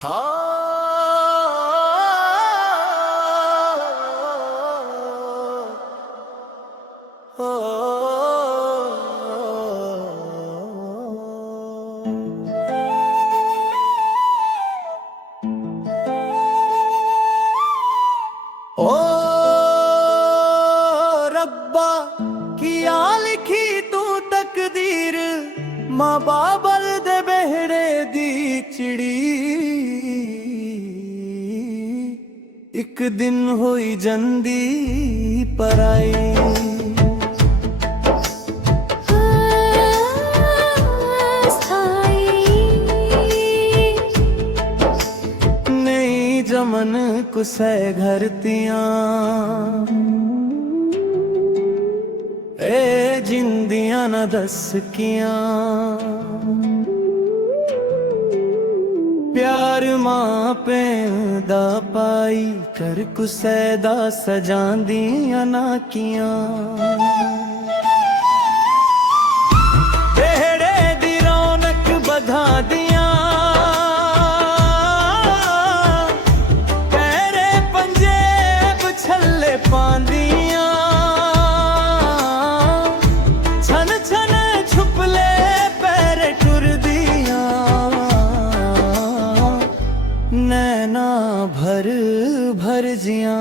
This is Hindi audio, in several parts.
ओ रब्बा किया लिखी तू तकदीर, मां बाबल दे बेहड़े दी चिड़ी। एक दिन होई जंदी पराई, जमन कुसै घर तियां ए जिंदियां न दस कियां। प्यार मां पैदा पाई कर कुसै दा सजांदियां ना कियां। बेहड़े दी रौनक बधा दियां, पांदियां छन छन छुपले पैर टुरदियां। नैना भर भर जियां,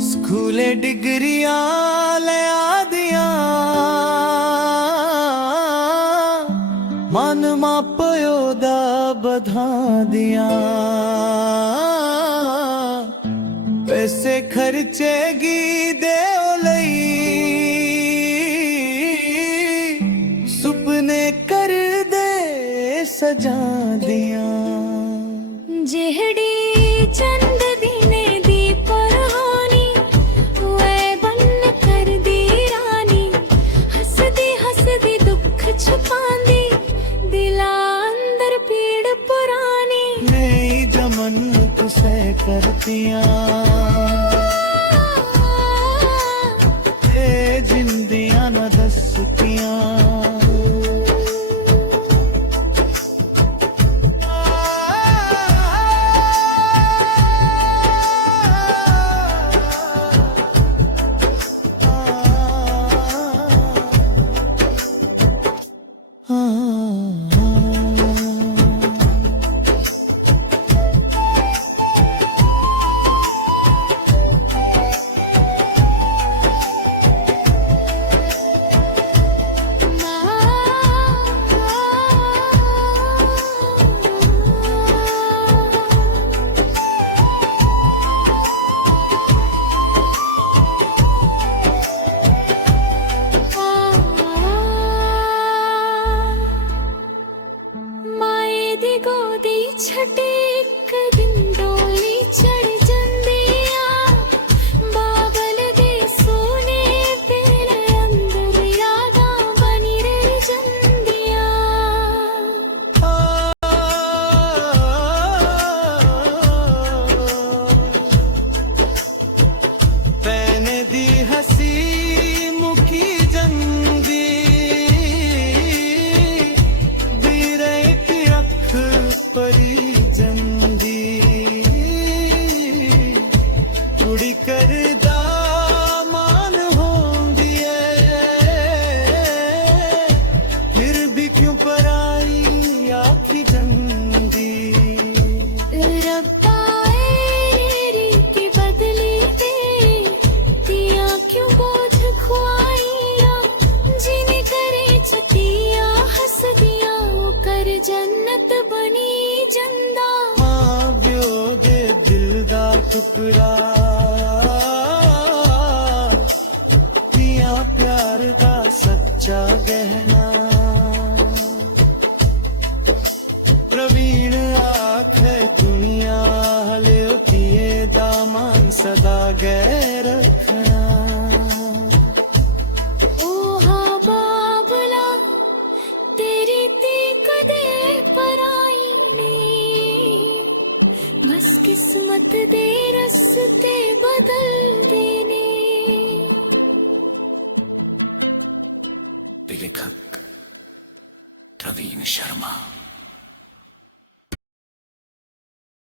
स्कूले डिग्रियां ले आदियां, मन मापयो दा बधा दियां। पैसे खर्चेगी दे लई, सुपने कर दे सजा दियां। जेहड़ी चंद दिने दी परहानी, वे बन कर दी रानी। हसदी हसदी दुख छुपांदी, दिला अंदर पीड़ पुरानी। नहीं जमन कुसै करतियां ए जिंदियां न दस कियां। ਟੁਕੜਾ ਧੀਆਂ ਪਿਆਰ ਦਾ ਸੱਚਾ ਗਹਿਣਾ ਪ੍ਰਵੀਣ ਆਖੇ ਦੁਨੀਆ ਹਲਿਓ ਧੀਏ ਦਾ ਮਾਨ ਸਦਾ ਗੈ ਰੱਖਣਾ ओहा बाबला तेरी ती कदे पराई ने बस किस्मत दे रस्ते बदल देने लेखक प्रवीण शर्मा।